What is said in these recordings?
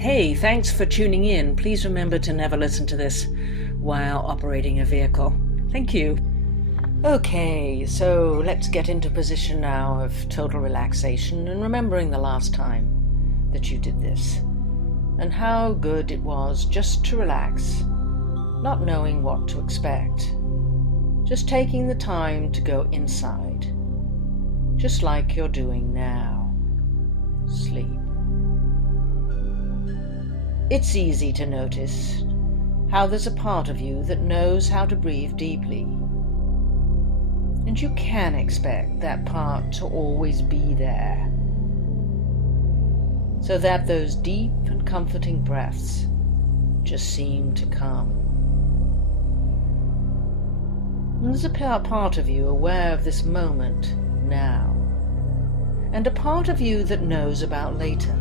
Hey, thanks for tuning in. Please remember to never listen to this while operating a vehicle. Thank you. Okay, so let's get into position now of total relaxation and remembering the last time that you did this and how good it was just to relax, not knowing what to expect, just taking the time to go inside, just like you're doing now. Sleep. It's easy to notice how there's a part of you that knows how to breathe deeply. And you can expect that part to always be there, so that those deep and comforting breaths just seem to come. And there's a part of you aware of this moment now, and a part of you that knows about later.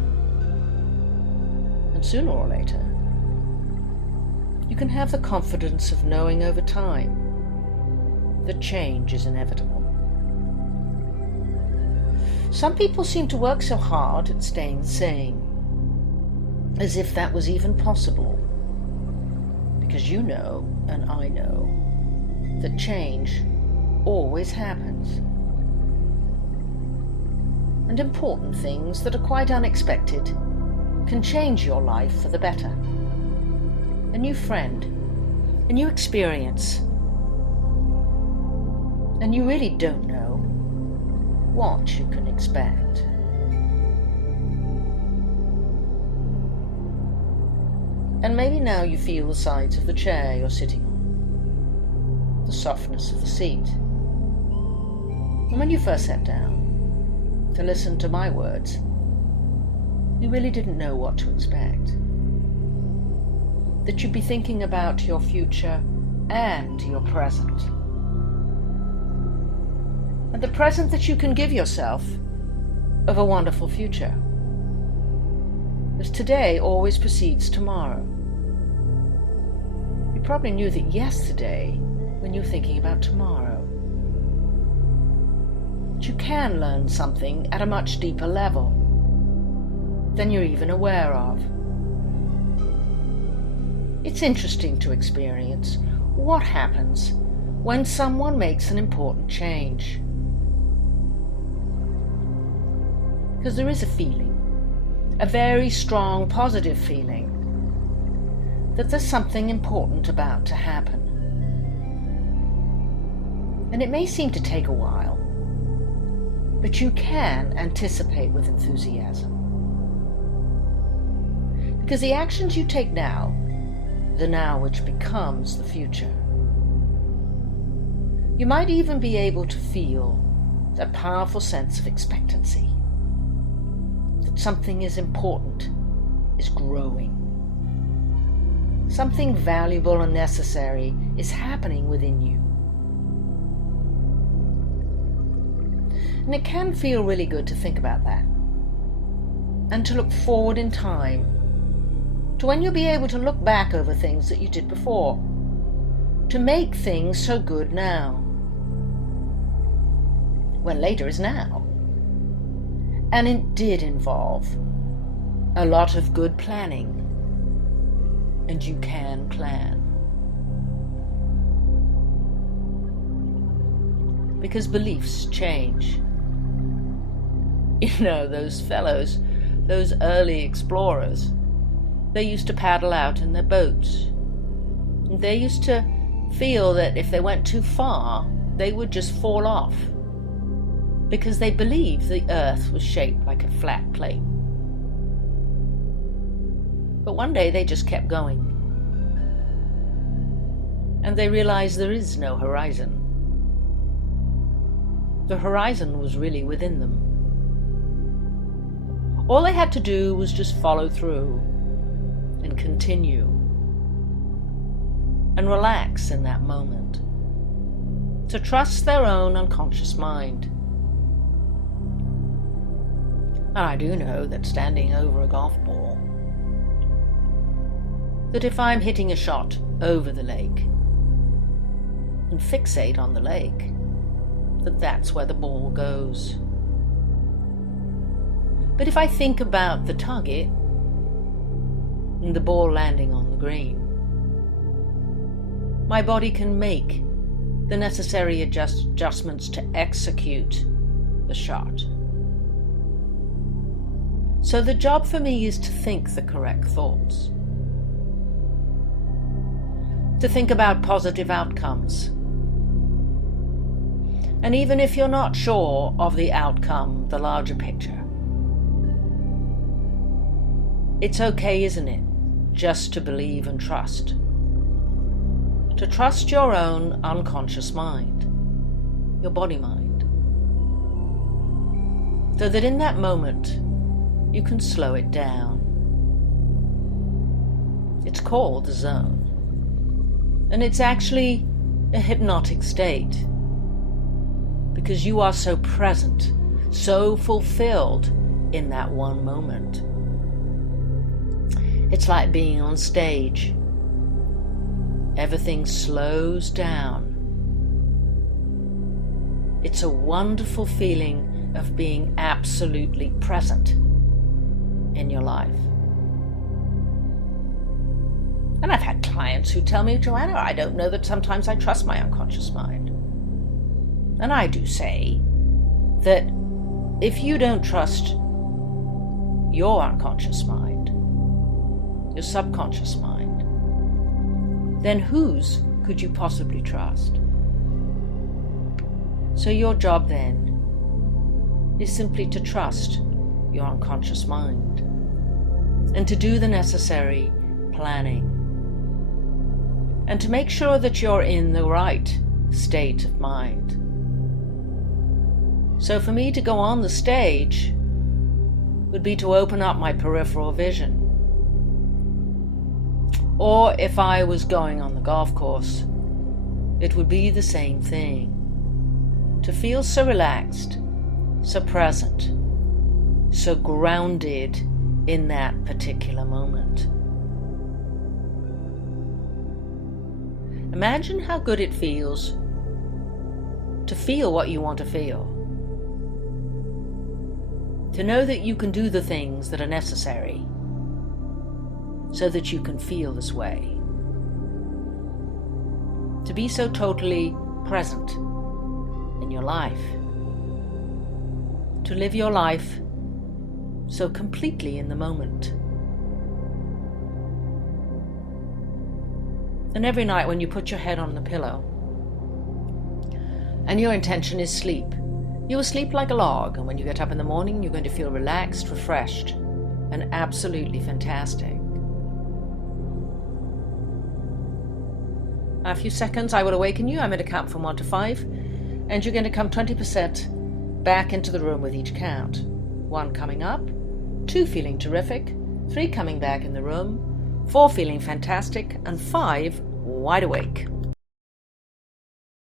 And sooner or later, you can have the confidence of knowing over time that change is inevitable. Some people seem to work so hard at staying the same, as if that was even possible, because you know, and I know, that change always happens. And important things that are quite unexpected can change your life for the better. A new friend, a new experience, and you really don't know what you can expect. And maybe now you feel the sides of the chair you're sitting on, the softness of the seat. And when you first sat down to listen to my words, you really didn't know what to expect. That you'd be thinking about your future and your present. And the present that you can give yourself of a wonderful future. As today always precedes tomorrow. You probably knew that yesterday when you were thinking about tomorrow. But you can learn something at a much deeper level than you're even aware of. It's interesting to experience what happens when someone makes an important change. Because there is a feeling, a very strong positive feeling, that there's something important about to happen. And it may seem to take a while, but you can anticipate with enthusiasm. Because the actions you take now, the now which becomes the future, you might even be able to feel that powerful sense of expectancy, that something is important, is growing. Something valuable and necessary is happening within you. And it can feel really good to think about that, and to look forward in time to when you'll be able to look back over things that you did before, to make things so good now, when later is now. And it did involve a lot of good planning, and you can plan. Because beliefs change. You know, those fellows, those early explorers, they used to paddle out in their boats. They used to feel that if they went too far, they would just fall off, because they believed the earth was shaped like a flat plate. But one day they just kept going, and they realized there is no horizon. The horizon was really within them. All they had to do was just follow through and continue and relax in that moment, to trust their own unconscious mind. And I do know that standing over a golf ball, that if I'm hitting a shot over the lake and fixate on the lake, that that's where the ball goes. But if I think about the target, and the ball landing on the green. My body can make the necessary adjustments to execute the shot. So the job for me is to think the correct thoughts, to think about positive outcomes. And even if you're not sure of the outcome, the larger picture, it's okay, isn't it, just to believe and trust. To trust your own unconscious mind, your body mind, so that in that moment you can slow it down. It's called the zone, and it's actually a hypnotic state because you are so present, so fulfilled in that one moment. It's like being on stage. Everything slows down. It's a wonderful feeling of being absolutely present in your life. And I've had clients who tell me, Joanna, I don't know that sometimes I trust my unconscious mind. And I do say that if you don't trust your unconscious mind, your subconscious mind, then whose could you possibly trust? So your job then is simply to trust your unconscious mind and to do the necessary planning and to make sure that you're in the right state of mind. So for me to go on the stage would be to open up my peripheral vision. Or if I was going on the golf course, it would be the same thing. To feel so relaxed, so present, so grounded in that particular moment. Imagine how good it feels to feel what you want to feel. To know that you can do the things that are necessary so that you can feel this way. To be so totally present in your life. To live your life so completely in the moment. And every night when you put your head on the pillow and your intention is sleep, you will sleep like a log, and when you get up in the morning you're going to feel relaxed, refreshed, and absolutely fantastic. A few seconds I will awaken you. I'm going to count from 1 to 5, and you're going to come 20% back into the room with each count. 1 coming up, 2 feeling terrific, 3 coming back in the room, 4 feeling fantastic, and 5 wide awake.